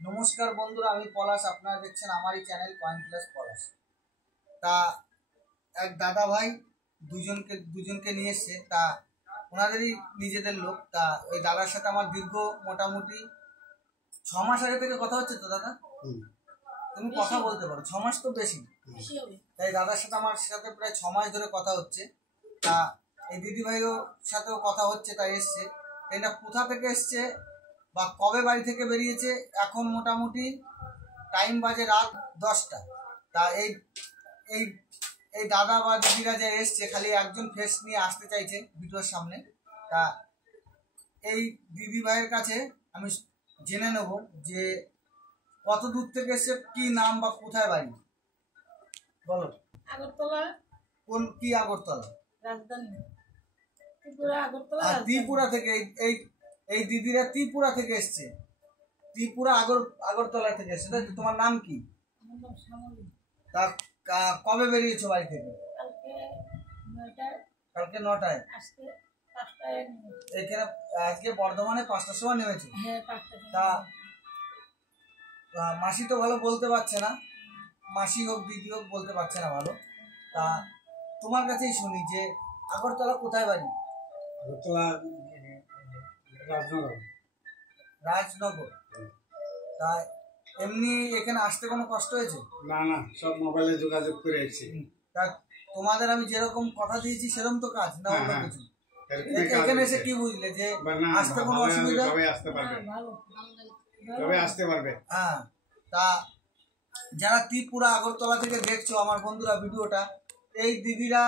নমস্কার বন্ধুরা, আমি পলাশ। আপনারা দেখছেন আমারই চ্যানেল কয়েন প্লাস পলাশ। তা এক দাদা ভাই দুজনকে নিয়ে এসছে। তা ওনাদেরই নিজেদের লোক। তা ওই দাদার সাথে আমার দীর্ঘ মোটামুটি 6 মাস আগে থেকে কথা হচ্ছে। তো দাদা তুমি কথা বলতে পারো, 6 মাস তো বেশি। তাই দাদার সাথে আমার সাথে প্রায় 6 মাস ধরে কথা হচ্ছে। তা এই দিদি ভাইও সাথেও কথা হচ্ছে। তাই এসছে। এটা কোথা থেকে এসছে বা কবে বাড়ি থেকে বেরিয়েছে, এখন মোটামুটি টাইম বাজে রাত 10টা। তা এই এই এই দাদা বা দিদিরা যে এসছে, খালি একজন ফেস নিয়ে আসতে চাইছে ভিডিওর সামনে। তা এই দিদি ভাইয়ের কাছে আমি জেনে নেব যে কত দূর থেকে এসছে, কি নাম বা কোথায় বাড়ি। বলো। আগরতলা। কোন কি আগরতলা? রাজধানী ত্রিপুরা, আগরতলা। ত্রিপুরা থেকে এই দিদিরা ত্রিপুরা থেকে এসছে। ত্রিপুরা আগরতলা থেকে এসছে। তাই তোমার নাম কি? তা কবে বেরিয়েছো বাড়ি থেকে? কালকে 9টায়। এখানে আজকে বর্ধমানে 5টার সময় নেমেছো? তা মাসি তো ভালো বলতে পারছে না, মাসি হোক দিদি হোক বলতে পারছে না ভালো। তা তোমার কাছেই শুনি যে আগরতলা কোথায় বাড়ি? আগরতলা রাজনগর। তা এমনি এখানে আসতে কোনো কষ্ট হয়েছে? না, সব মোবাইলে যোগাযোগ করে এসেছি। তা তোমাদের আমি যেরকম কথা দিয়েছি সেরকম তো কাজ না অন্য কিছু? এখানে এসে কি বুঝলে যে আসতে কোনো অসুবিধা? তবে আসতে পারবে। হ্যাঁ। তা যারা ত্রিপুরা আগরতলা থেকে দেখছো আমার বন্ধুরা ভিডিওটা, এই দিদিরা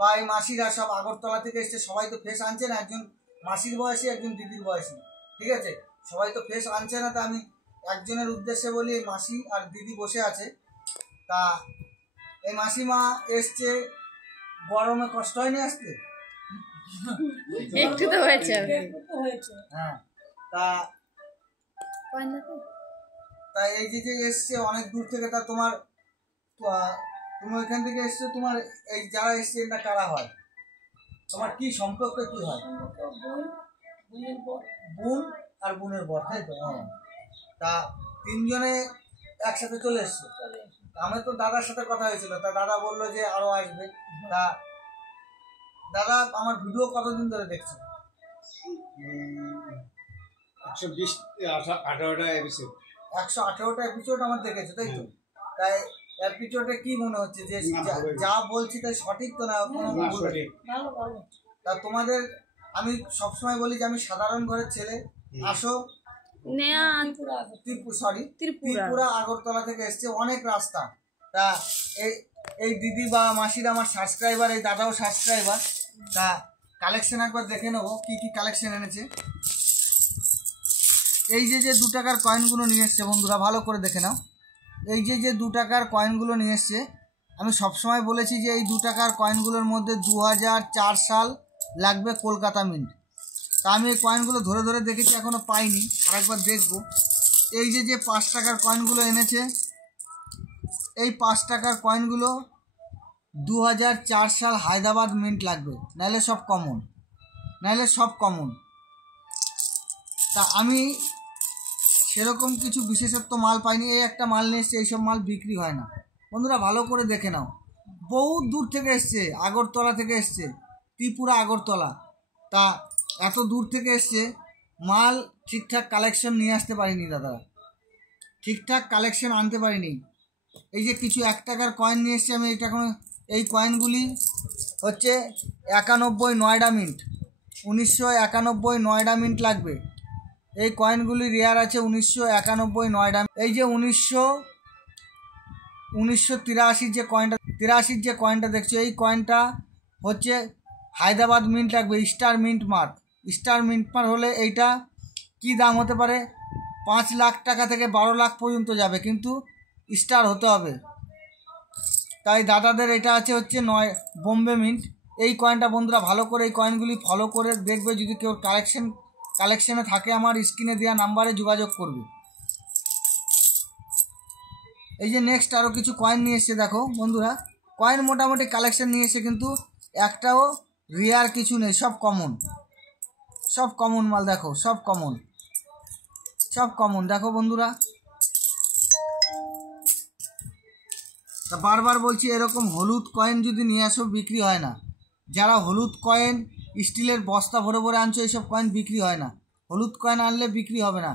বা এই মাসিরা সব আগরতলা থেকে এসছে। সবাই তো ফেস আনছে না, একজন মাসির বয়সী একজন দিদির বয়সী, ঠিক আছে? সবাই তো ফেস আনছে না। তা আমি একজনের উদ্দেশ্যে বলি, মাসি আর দিদি বসে আছে। তা এই মাসিমা এসছে, গরমে কষ্ট হয়নি আসতে? একটু তো হয়েছে। হ্যাঁ। তা এই যে এসছে অনেক দূর থেকে। তা তুমি ওইখান থেকে এসছো, তোমার এই যারা এসছে না কারা হয়? তোমার কি সম্পর্ক, কি হয়? বোন আর বোনের বর, তাই তো? তা তিনজনে একসাথে চলে এসছো। আমার তো দাদার সাথে কথা হয়েছিল। তা দাদা বললো যে আরো আসবে। তা দাদা আমার ভিডিও কতদিন ধরে দেখছো? 118টা এপিসোড। 118টা এপিসোড আমার দেখেছো, তাই তো? তাই এপিসোডে কি মনে হচ্ছে যে যা বলছি তাই সঠিক তো না কোনো ভুল? তা তোমাদের আমি সবসময় বলি যে আমি সাধারণ ঘরের ছেলে। আসো। ত্রিপুরা আগরতলা থেকে এসছে, অনেক রাস্তা। তা এই দিদি বা মাসিরা আমার সাবস্ক্রাইবার, এই দাদাও সাবস্ক্রাইবার। তা কালেকশন একবার দেখে নেবো কি কি কালেকশন এনেছে। এই যে 2 টাকার কয়েনগুলো নিয়ে এসছে বন্ধুরা, ভালো করে দেখে নাও। এই যে 2 টাকার কয়েনগুলো নিয়ে এসছে, আমি সবসময় বলেছি যে এই 2 টাকার কয়েনগুলোর মধ্যে 2004 সাল লাগবে কলকাতা মিন্ট। তা আমি এই কয়েনগুলো ধরে ধরে দেখেছি, এখনও পাইনি, আরেকবার দেখব। এই যে 5 টাকার কয়েনগুলো এনেছে, এই 5 টাকার কয়েনগুলো 2004 সাল হায়দ্রাবাদ মিন্ট লাগবে, নাহলে সব কমন। তা আমি সেরকম কিছু বিশেষত্ব মাল পাইনি। এই একটা মাল নিয়ে এসছে, এইসব মাল বিক্রি হয় না বন্ধুরা, ভালো করে দেখে নাও। বহু দূর থেকে এসছে, আগরতলা থেকে এসছে, ত্রিপুরা আগরতলা। তা এত দূর থেকে এসছে, মাল ঠিকঠাক কালেকশন নিয়ে আসতে পারিনি দাদারা, ঠিকঠাক কালেকশন আনতে পারিনি। এই যে কিছু 1 টাকার কয়েন নিয়ে এসছে আমি, এটা কোনো এই কয়েনগুলি হচ্ছে 91 নয়ডা মিন্ট, 1991 নয়ডা মিন্ট লাগবে। এই কয়েনগুলি রেয়ার আছে 1991 নয়ডা। এই যে 1983 যে কয়েনটা, 83 যে কয়েনটা দেখছো, এই কয়েনটা হচ্ছে হায়দ্রাবাদ মিন্ট লাগবে, star mint mark. Star mint mark হলে এইটা কি দাম হতে পারে? 5 লাখ টাকা থেকে 12 লাখ পর্যন্ত যাবে, কিন্তু স্টার হতে হবে। তাই দাদাদের এটা আছে হচ্ছে বোম্বে মিন্ট। এই কয়েনটা বন্ধুরা ভালো করে এই কয়েনগুলি ফলো করে দেখবে, যদি কেউ কালেকশনে থাকে আমার স্ক্রিনে দেওয়া নাম্বারে যোগাযোগ করবে। এই যে নেক্সট আরও কিছু কয়েন নিয়ে এসছে, দেখো বন্ধুরা, কয়েন মোটামুটি কালেকশন নিয়ে এসছে, কিন্তু একটাও রেয়ার কিছু নেই, সব কমন মাল। দেখো সব কমন দেখো বন্ধুরা, তা বারবার বলছি এরকম হলুদ কয়েন যদি নিয়ে আসো বিক্রি হয় না। যারা হলুদ কয়েন স্টিলের বস্তা ভরে ভরে আনছো এইসব কয়েন বিক্রি হয় না। হলুদ কয়েন আনলে বিক্রি হবে না।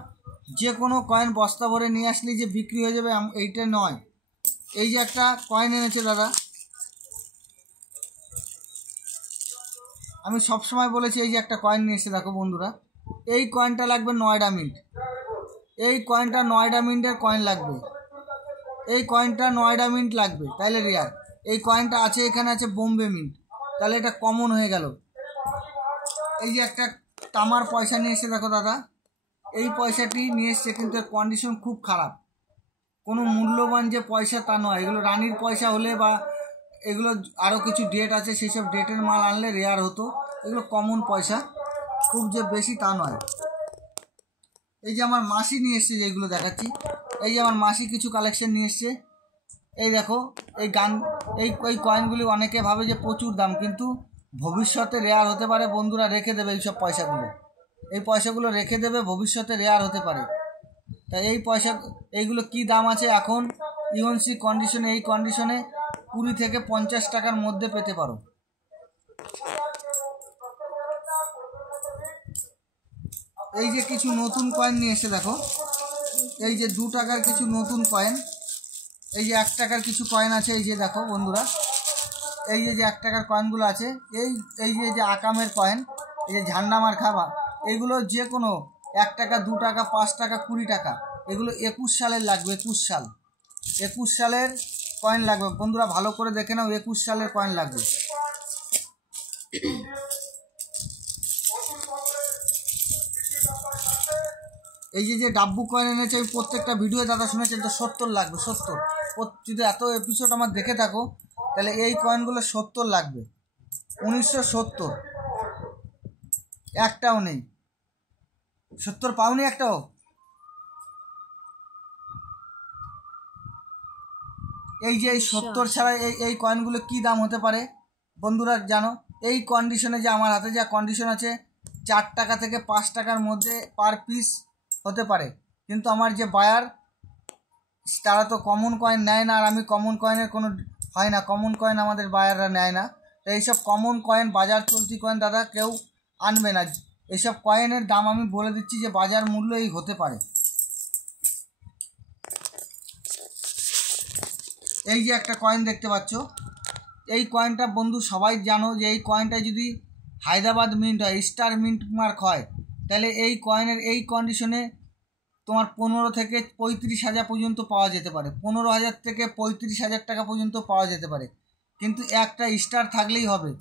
যে কোনো কয়েন বস্তা ভরে নিয়ে আসলেই যে বিক্রি হয়ে যাবে এইটা নয়। এই যে একটা কয়েন এনেছে দাদা, আমি সবসময় বলেছি এই যে একটা কয়েন নিয়ে এসে দেখো বন্ধুরা, এই কয়েনটা লাগবে নয়ডা মিন্ট। এই কয়েনটা নয়ডা মিন্টের কয়েন লাগবে। এই কয়েনটা নয়ডা মিন্ট লাগবে, তাইলে রেয়ার। এই কয়েনটা আছে এখানে আছে বোম্বে মিন্ট, তাহলে এটা কমন হয়ে গেল। এই যে একটা তামার পয়সা নিয়ে এসে দেখো দাদা, এই পয়সাটি নিয়ে এসছে কিন্তু এর কন্ডিশন খুব খারাপ। কোনো মূল্যবান যে পয়সা তা নয়, এগুলো রানির পয়সা হলে বা এগুলো আরও কিছু ডেট আছে সেই সব ডেটের মাল আনলে রেয়ার হতো। এগুলো কমন পয়সা, খুব যে বেশি তা নয়। এই যে আমার মাসি নিয়ে এসছে যেগুলো দেখাচ্ছি, এই যে আমার মাসি কিছু কালেকশন নিয়ে এসছে। এই দেখো এই কয়েনগুলি অনেকে ভাবে যে প্রচুর দাম, কিন্তু ভবিষ্যতে রেয়ার হতে পারে। বন্ধুরা রেখে দেবে এইসব পয়সাগুলো, এই পয়সাগুলো রেখে দেবে, ভবিষ্যতে রেয়ার হতে পারে। তাই এইগুলো কি দাম আছে এখন ইউএনসি কন্ডিশনে, এই কন্ডিশনে 20 থেকে 50 টাকার মধ্যে পেতে পারো। এই যে কিছু নতুন কয়েন নিয়ে এসে দেখো, এই যে 2 টাকার কিছু নতুন কয়েন, এই যে 1 টাকার কিছু কয়েন আছে। এই যে দেখো বন্ধুরা, এই যে 1 টাকার কয়েনগুলো আছে, এই যে আকামের কয়েন, এই যে ঝান্ডা মার খাবা, এইগুলো যে কোনো 1 টাকা 2 টাকা 5 টাকা 20 টাকা, এগুলো 21 সালের লাগবে। 21 সালের কয়েন লাগবে বন্ধুরা, ভালো করে দেখে নাও, 21 সালের কয়েন লাগবে। এই যে ডাব্বু কয়েন এনেছে, আমি প্রত্যেকটা ভিডিও দাদা শুনেছেন তো 70 লাগবে। 70, যদি এত এপিসোড আমার দেখে থাকো তাহলে এই কয়েনগুলো 70 লাগবে। 1970, একটাও নেই। 70 পাওনি একটাও? এই যে এই 70 ছাড়া এই কয়েনগুলো কি দাম হতে পারে বন্ধুরা জানো? এই কন্ডিশনে যে আমার হাতে যা কন্ডিশন আছে, 4 টাকা থেকে 5 টাকার মধ্যে পার পিস হতে পারে। কিন্তু আমার যে বায়ার তারা তো কমন কয়েন নেয় না, আর আমি কমন কয়েনের কোনো হয় না, কমন কয়েন আমাদের বায়াররা নেয় না। তো এইসব কমন কয়েন, বাজার চলতি কয়েন দাদা কেউ আনবে না। এইসব কয়েনের দাম আমি বলে দিচ্ছি যে বাজার মূল্য এই হতে পারে। এই যে একটা কয়েন দেখতে পাচ্ছ, এই কয়েনটা বন্ধু সবাই জানো যে এই কয়েনটা যদি হায়দ্রাবাদ মিন্ট হয়, স্টার মিন্ট মার্ক হয়, তাহলে এই কয়েনের এই কন্ডিশনে তোমার 15 থেকে 35,000 পর্যন্ত পাওয়া যেতে পারে। 15,000 থেকে 35,000 টাকা পর্যন্ত পাওয়া যেতে পারে, কিন্তু একটা স্টার থাকলেই হবে।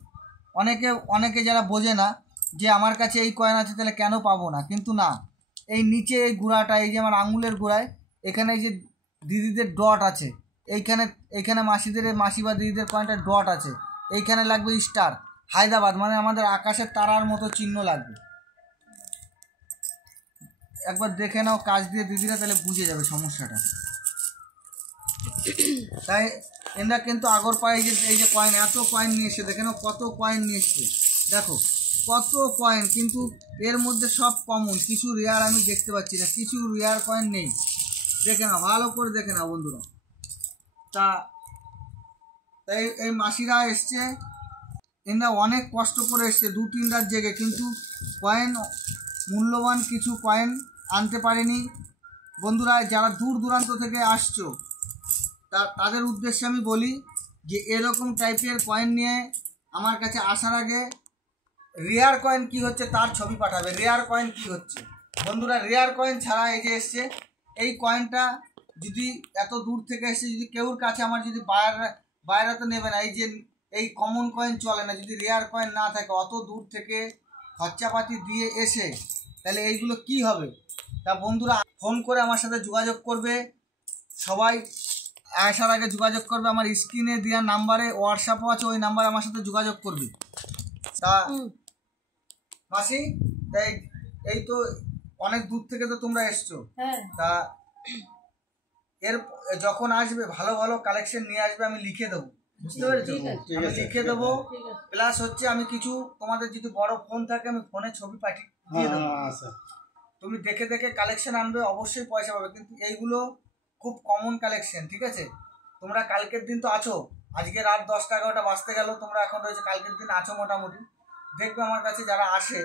অনেকে যারা বোঝে না যে আমার কাছে এই কয়েন আছে তাহলে কেন পাবো না, কিন্তু না, এই নিচে এই গুঁড়াটা, এই যে আমার আঙুলের গোড়ায় এখানে যে দিদিদের ডট আছে, এইখানে মাসি বা দিদিদের কয়েনটা ডট আছে, এইখানে লাগবে স্টার হায়দ্রাবাদ, মানে আমাদের আকাশের তারার মতো চিহ্ন লাগবে। একবার দেখে নাও কাজ দিয়ে দিদিরা, তাহলে বুঝে যাবে সমস্যাটা। তাই এরা কিন্তু আগরপাড়ায় এই যে কয়েন, এত কয়েন নিয়ে এসে দেখে নাও, কত কয়েন নিয়ে এসছে দেখো, কত কয়েন, কিন্তু এর মধ্যে সব কমন, কিছু রেয়ার আমি দেখতে পাচ্ছি না, কিছু রেয়ার কয়েন নেই। দেখে নাও, ভালো করে দেখে নাও বন্ধুরা। তাই এই মাসিরা এসছে, এরা অনেক কষ্ট করে এসছে, 2-3 রাত জেগে, কিন্তু কয়েন, মূল্যবান কিছু কয়েন আনতে পারেনি। বন্ধুরা যারা দূর দূরান্ত থেকে আসছো তাদের উদ্দেশ্যে আমি বলি যে এরকম টাইপের কয়েন নিয়ে আমার কাছে আসার আগে রেয়ার কয়েন কি হচ্ছে তার ছবি পাঠাবে। রেয়ার কয়েন কি হচ্ছে বন্ধুরা, রেয়ার কয়েন ছাড়া এই যে এসছে, এই কয়েনটা যদি এত দূর থেকে এসে যদি কেউর কাছে আমার যদি বাইরে তো নেবে না, এই যে এই কমন কয়েন চলে না, যদি রেয়ার কয়েন না থাকে, অত দূর থেকে খরচাপাতি দিয়ে এসে, তাহলে এইগুলো কি হবে? তা বন্ধুরা ফোন করে আমার সাথে যোগাযোগ করবে, সবাই আসার আগে যোগাযোগ করবে, আমার স্ক্রিনে দেওয়া নাম্বারে হোয়াটসঅ্যাপও আছে, ওই নাম্বারে আমার সাথে যোগাযোগ করবে। তা মাসি, তাই এই তো অনেক দূর থেকে তো তোমরা এসছো, তা এর যখন আসবে ভালো ভালো কালেকশন নিয়ে আসবে, আমি লিখে দেবো, বুঝতে পেরেছো? আমি লিখে দেবো, প্লাস হচ্ছে আমি কিছু তোমাদের যদি বড় ফোন থাকে আমি ফোনে ছবি পাঠিয়ে দিয়ে দেবো, তুমি দেখে দেখে কালেকশন আনবে, অবশ্যই পয়সা পাবে। কিন্তু এইগুলো খুব কমন কালেকশন, ঠিক আছে? তোমরা কালকের দিন তো আছো, আজকে রাত 10টা 11টা বাজতে গেল, তোমরা এখন রয়েছে, কালকের দিন আছো মোটামুটি। দেখবে আমার কাছে যারা আসে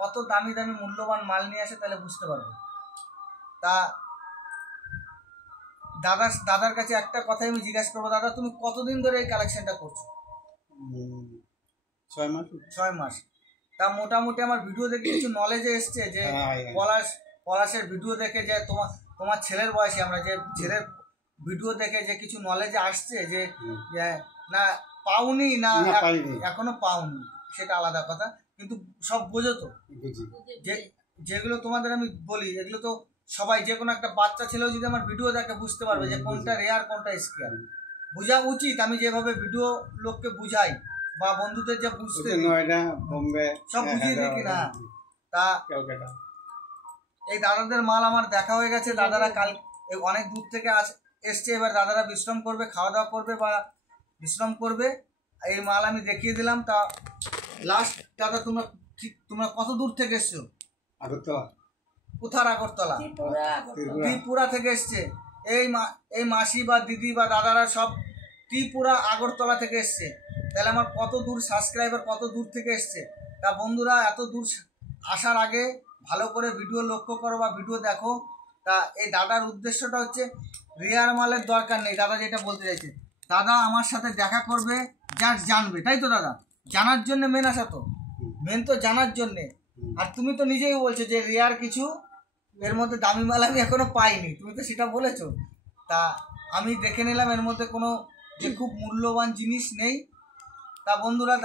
কত দামি দামি মূল্যবান মাল নিয়ে আসে, তাহলে বুঝতে পারবে। তা দাদার কাছে একটা কথাই আমি জিজ্ঞাসা করবো, দাদা তুমি কতদিন ধরে এই কালেকশনটা করছো? 6 মাস। 6 মাস। তা মোটামুটি আমার ভিডিও দেখে কিছু নলেজে এসছে যে হ্যাঁ। পলাশের ভিডিও দেখে যে তোমার ছেলের বয়সী, আমরা যে ছেলের ভিডিও দেখে যে কিছু নলেজে আসছে যে না পাওনি না এখনো পাওনি, সেটা আলাদা কথা, কিন্তু সব বোঝো তো। যেগুলো তোমাদের আমি বলি এগুলো তো সবাই, যে কোনো একটা বাচ্চা ছেলেও যদি আমার ভিডিও দেখে বুঝতে পারবে যে কোনটা রেয়ার কোনটা স্কেয়ার। বোঝা উচিত, আমি যেভাবে ভিডিও লোককে বুঝাই বা বন্ধুদের যে বুঝতে নয়ডা, বোম্বে সব বুঝিয়ে দিই কিনা। তা কলকাতা এই দাদাদের মাল আমার দেখা হয়ে গেছে। দাদারা কাল অনেক দূর থেকে এসছে, এবার দাদারা বিশ্রাম করবে, খাওয়া দাওয়া করবে বা বিশ্রাম করবে। এই মাল আমি দেখিয়ে দিলাম। তা লাস্ট দাদা তোমরা কত দূর থেকে এসছো? আগরতলা। কোথার আগরতলা? ত্রিপুরা। ত্রিপুরা থেকে এসছে। এই মাসি বা দিদি বা দাদারা সব ত্রিপুরা আগরতলা থেকে এসছে। তাহলে আমার কত দূর সাবস্ক্রাইবার, কত দূর থেকে এসছে। তা বন্ধুরা এত দূর আসার আগে ভালো করে ভিডিও লক্ষ্য করো বা ভিডিও দেখো। তা এই দাদার উদ্দেশ্যটা হচ্ছে রেয়ার মালের দরকার নেই, দাদা যেটা বলতে চাইছে। দাদা আমার সাথে দেখা করবে, জাস্ট জানবে, তাই তো দাদা? জানার জন্য মেন আসা তো, মেন তো জানার জন্যে। আর তুমি তো নিজেই বলছো যে রেয়ার কিছু এর মধ্যে দামি মাল আমি এখনো পাইনি, তুমি তো সেটা বলেছো। তা আমি দেখে নিলাম এর মধ্যে কোনো যে খুব মূল্যবান জিনিস নেই। তা বন্ধুরা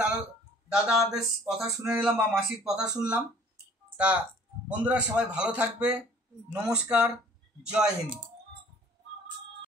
দাদাদের কথা শুনে নিলাম বা মাসির কথা শুনলাম। তা বন্ধুরা সবাই ভালো থাকবে, নমস্কার, জয় হিন্দ।